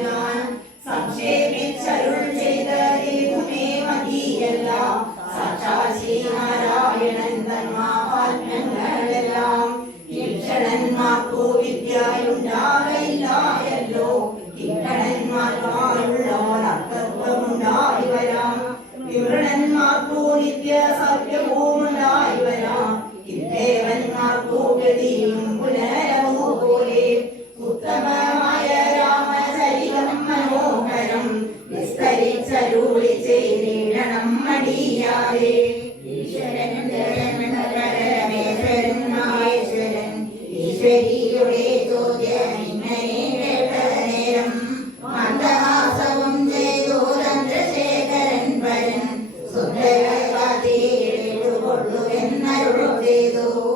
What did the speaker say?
ഞാൻ സംക്ഷേപിച്ചരുൾ ചെയ്തേതുമേ മതിയെല്ലാം സാക്ഷാൽ ശ്രീനാരായണൻ തന്മാപാത്മങ്ങളെല്ലാം ഈക്ഷണന്മാർക്കു വിദ്യയുണ്ടാകയില്ലല്ലോ ഇക്ഷണന്മാർക്കുള്ളോർക്കത്വമുണ്ടായി വരാം വിവരണന്മാർക്കു നിത്യ സത്യവുമുണ്ടായി വരാം ദേവന്മാർക്കു ഗതിയും പുനരവു പോലെ ഉത്തമമായ രാമചരിതം മനോഹരം വിസ്തരിച്ചരുളി ചെയ്തിടണം മടിയാതെ ഈശ്വരൻ പരമേശ്വരൻ ഈശ്വരിയുടെ ചോദ്യം ഇങ്ങനെ കേട്ട നേരം മന്ദഹാസവും ചെയ്തു ചന്ദ്രശേഖരൻ വരൻ സുന്ദരവാദികൊള്ളുവെന്നരുൾ ചെയ്തു